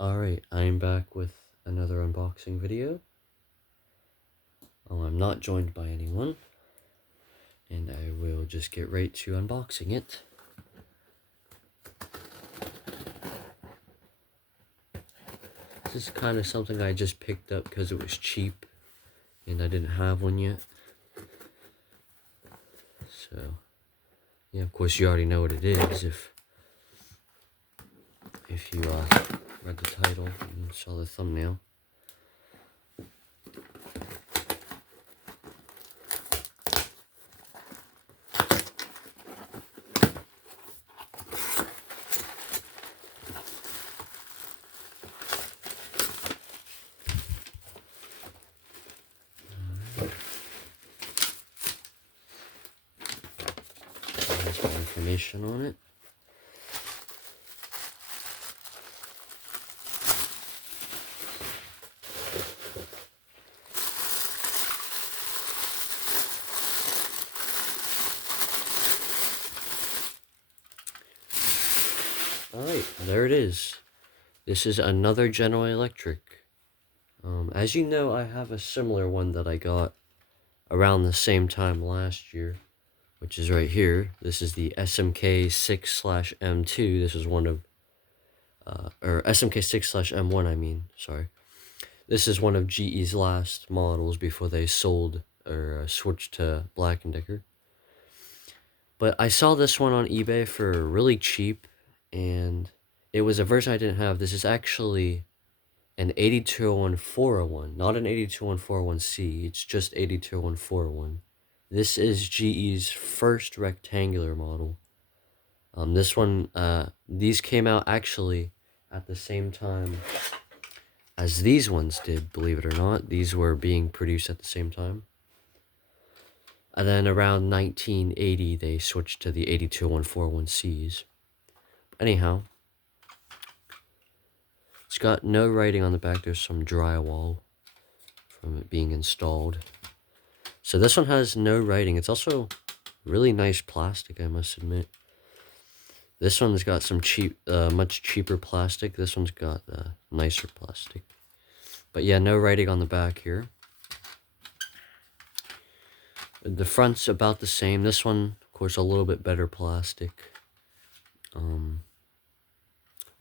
Alright, I'm back with another unboxing video. I'm not joined by anyone, and I will just get right to unboxing it. This is kind of something I just picked up because it was cheap, and I didn't have one yet. So, yeah, of course you already know what it is if you read the title and saw the thumbnail. There's more information on it. Alright, there it is. This is another General Electric. As you know, I have a similar one that I got around the same time last year, which is right here. This is the SMK 6/M2. This is one of, or SMK 6/M1, I mean, sorry. This is one of GE's last models before they sold or switched to Black & Decker. But I saw this one on eBay for really cheap, and it was a version I didn't have. This is actually an 8201401, not an 8201401C. It's just 8201401. This is GE's first rectangular model. This one, these came out actually at the same time as these ones did, believe it or not. These were being produced at the same time. And then around 1980, they switched to the 82141Cs. Anyhow, it's got no writing on the back. There's some drywall from it being installed. So this one has no writing. It's also really nice plastic, I must admit. This one's got some much cheaper plastic. This one's got nicer plastic. But yeah, no writing on the back here. The front's about the same. This one, of course, a little bit better plastic.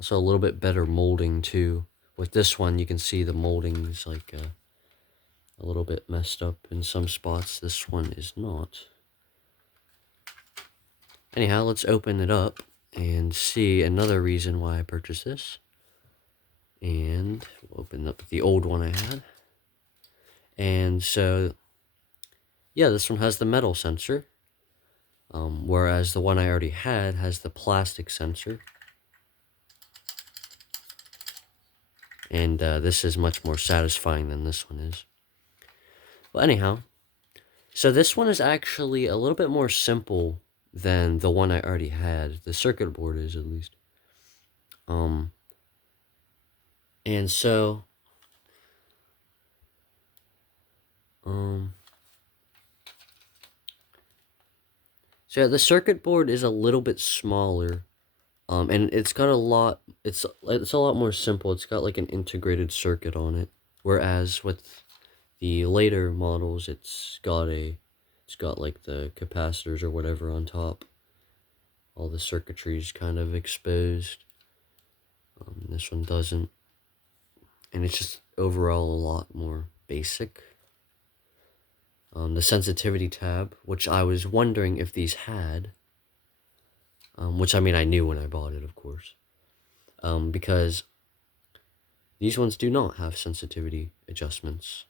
Also a little bit better molding too. With this one, you can see the molding is like a little bit messed up in some spots. This one is not. Anyhow, let's open it up and see another reason why I purchased this. And we'll open up the old one I had. And so, yeah, this one has the metal sensor. Whereas the one I already had has the plastic sensor. And this is much more satisfying than this one is. Well, anyhow, so this one is actually a little bit more simple than the one I already had. The circuit board is, at least. And so, so the circuit board is a little bit smaller, and it's got a lot. It's a lot more simple. It's got like an integrated circuit on it, whereas with the later models, it's got like the capacitors or whatever on top. All the circuitry is kind of exposed. This one doesn't, and it's just overall a lot more basic. The sensitivity tab, which I was wondering if these had, which I mean I knew when I bought it, of course, because these ones do not have sensitivity adjustments.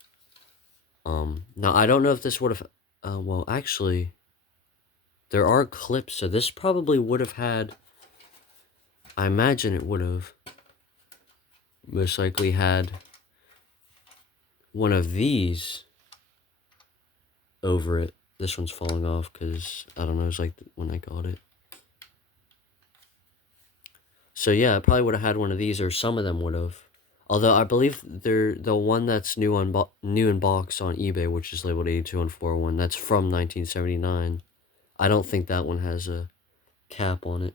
Now I don't know if this would have, well actually, there are clips, so this probably would have had, I imagine it would have most likely had one of these over it. This one's falling off because, I don't know, it's like when I got it. So yeah, I probably would have had one of these, or some of them would have. Although I believe the one that's new in box on eBay, which is labeled 82141, that's from 1979. I don't think that one has a cap on it.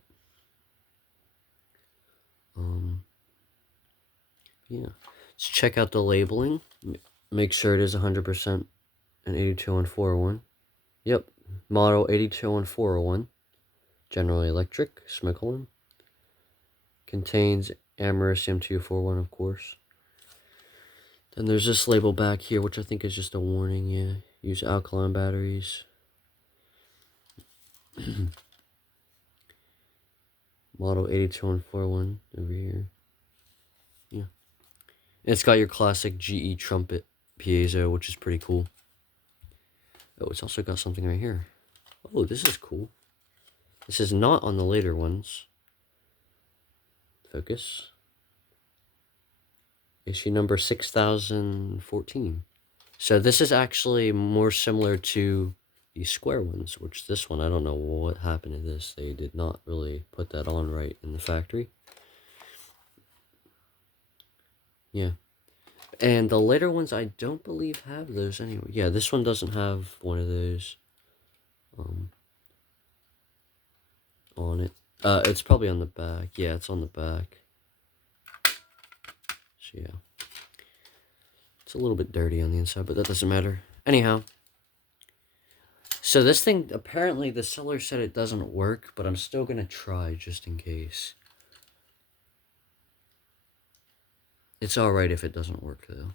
Yeah. Let's check out the labeling. Make sure it is 100% an 82141. Yep. Model 82141. General Electric. Smicklin. Contains americium 241, of course. Then there's this label back here, which I think is just a warning. Yeah. Use alkaline batteries. Model 82141 over here. Yeah. And it's got your classic GE trumpet piezo, which is pretty cool. Oh, it's also got something right here. Oh, this is cool. This is not on the later ones. Focus. Issue number 6014. So this is actually more similar to the square ones, which this one, I don't know what happened to this. They did not really put that on right in the factory. Yeah. And the later ones, I don't believe have those anyway. Yeah, this one doesn't have one of those on it. It's probably on the back. Yeah, it's on the back. So yeah. It's a little bit dirty on the inside, but that doesn't matter. Anyhow. So this thing, apparently the seller said it doesn't work, but I'm still going to try just in case. It's alright if it doesn't work, though.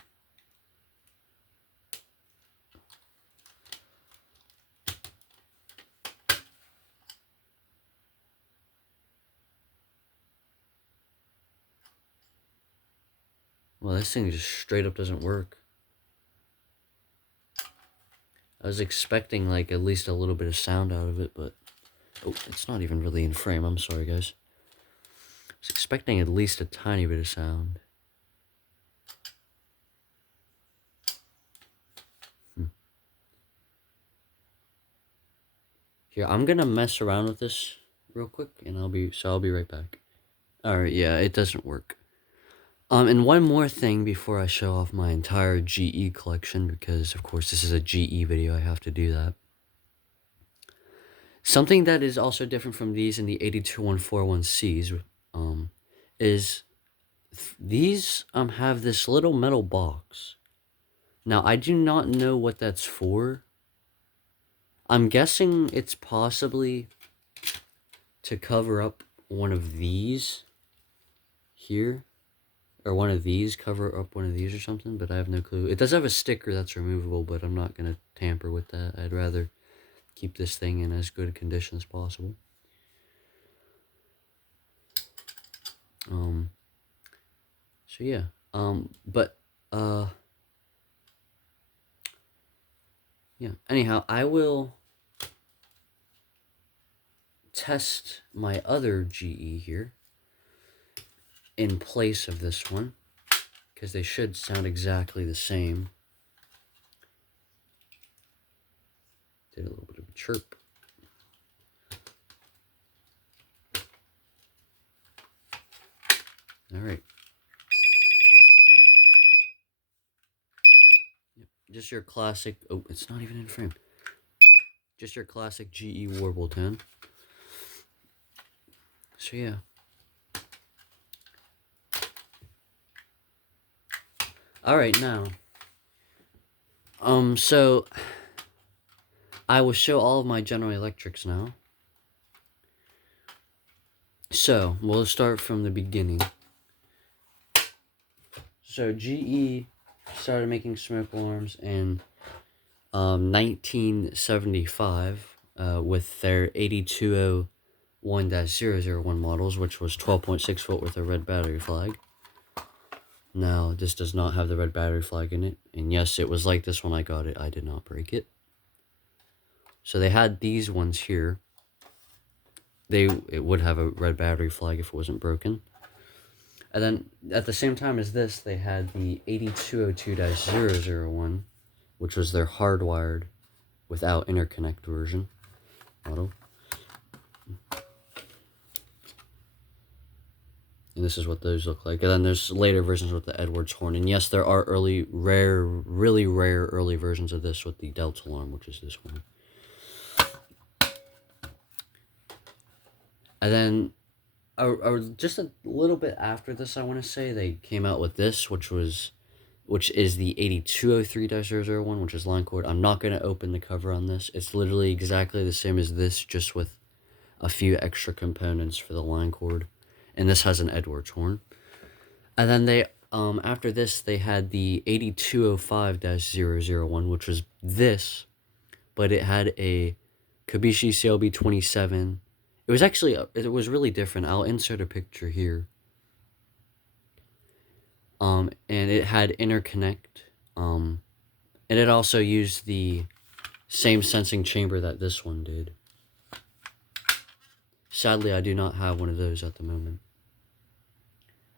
Well, this thing just straight up doesn't work. I was expecting, like, at least a little bit of sound out of it, but... Oh, it's not even really in frame. I'm sorry, guys. I was expecting at least a tiny bit of sound. Here, I'm gonna mess around with this real quick, and I'll be right back. Alright, yeah, it doesn't work. And one more thing before I show off my entire GE collection, because of course this is a GE video, I have to do that. Something that is also different from these in the 82141Cs, is these have this little metal box. Now, I do not know what that's for. I'm guessing it's possibly to cover up one of these here. Or one of these, cover up one of these or something, but I have no clue. It does have a sticker that's removable, but I'm not going to tamper with that. I'd rather keep this thing in as good a condition as possible. So yeah, yeah, anyhow, I will test my other GE here in place of this one, because they should sound exactly the same. Did a little bit of a chirp. All right. Yep. Just your classic, oh, it's not even in frame. Just your classic GE warble tone. So yeah. Alright, now. So I will show all of my General Electrics now. So, we'll start from the beginning. So, GE started making smoke alarms in 1975 with their 8201-001 models, which was 12.6 volt with a red battery flag. Now, this does not have the red battery flag in it. And yes, it was like this when I got it. I did not break it. So they had these ones here. It would have a red battery flag if it wasn't broken. And then, at the same time as this, they had the 8202-001, which was their hardwired, without interconnect version model. And this is what those look like. And then there's later versions with the Edwards horn. And yes, there are really rare early versions of this with the Delta alarm, which is this one. And then or just a little bit after this, I want to say they came out with this, which is the 8203-001, which is line cord. I'm not going to open the cover on this. It's literally exactly the same as this, just with a few extra components for the line cord. And this has an Edwards horn. And then they, after this, they had the 8205-001, which was this, but it had a Kobishi CLB-27. It was actually, it was really different. I'll insert a picture here. And it had interconnect, and it also used the same sensing chamber that this one did. Sadly, I do not have one of those at the moment.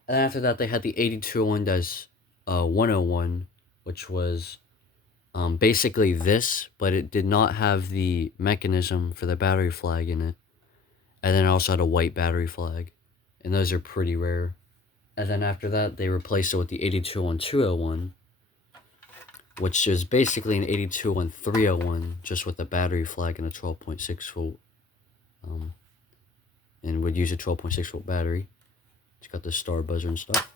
And after that, they had the 8201-101, which was basically this, but it did not have the mechanism for the battery flag in it. And then it also had a white battery flag, and those are pretty rare. And then after that, they replaced it with the 8201-201, which is basically an 8201-301, just with a battery flag and a 12.6 volt. And would use a 12.6 volt battery. It's got the star buzzer and stuff.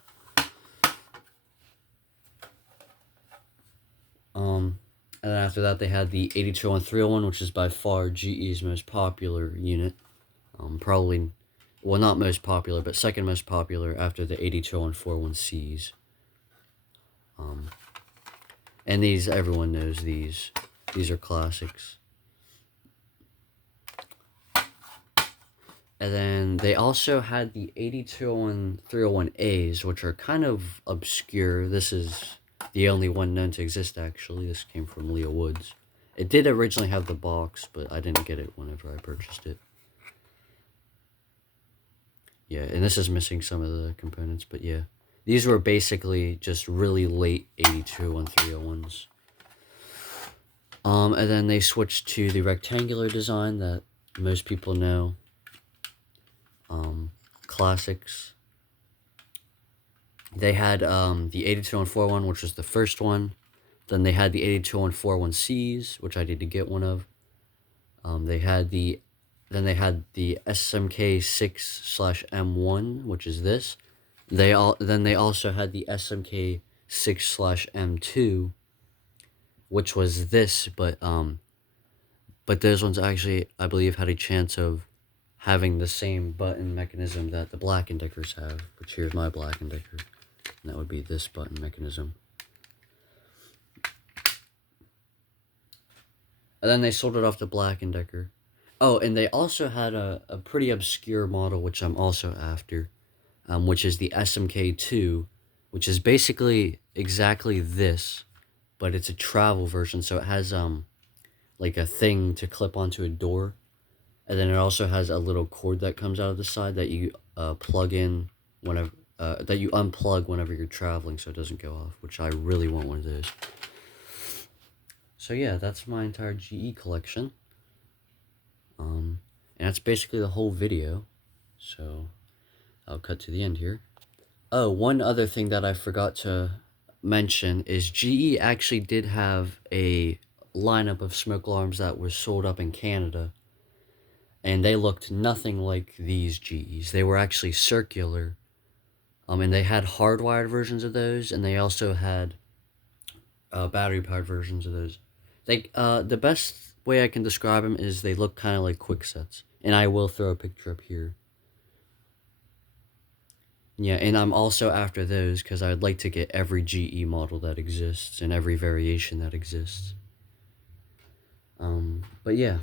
And then after that, they had the 8201-301, which is by far GE's most popular unit. Probably, well, not most popular, but second most popular after the 8201-401Cs. And these, everyone knows these. These are classics. And then they also had the 8201-301As, which are kind of obscure. This is the only one known to exist, actually. This came from Leah Woods. It did originally have the box, but I didn't get it whenever I purchased it. Yeah, and this is missing some of the components, but yeah. These were basically just really late 8201-301s. And then they switched to the rectangular design that most people know. Classics. They had the 8201-401, which was the first one. Then they had the 8201-401Cs, which I did to get one of. Then they had the SMK 6/M1, which is this. Then they also had the SMK 6/M2, which was this, but those ones actually, I believe, had a chance of having the same button mechanism that the Black & Deckers have, which here's my Black & Decker, and that would be this button mechanism. And then they sold it off to Black & Decker. Oh, and they also had a pretty obscure model, which I'm also after, which is the SMK2, which is basically exactly this, but it's a travel version, so it has like a thing to clip onto a door. And then it also has a little cord that comes out of the side that you plug in whenever, that you unplug whenever you're traveling so it doesn't go off, which I really want one of those. So yeah, that's my entire GE collection. And that's basically the whole video. So I'll cut to the end here. Oh, one other thing that I forgot to mention is GE actually did have a lineup of smoke alarms that were sold up in Canada. And they looked nothing like these GEs. They were actually circular. And they had hardwired versions of those, and they also had battery-powered versions of those. The best way I can describe them is they look kind of like Kwikset's. And I will throw a picture up here. Yeah, and I'm also after those because I'd like to get every GE model that exists and every variation that exists. But yeah.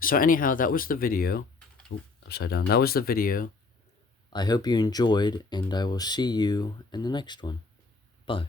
So anyhow, that was the video. Oh, upside down. That was the video. I hope you enjoyed, and I will see you in the next one. Bye.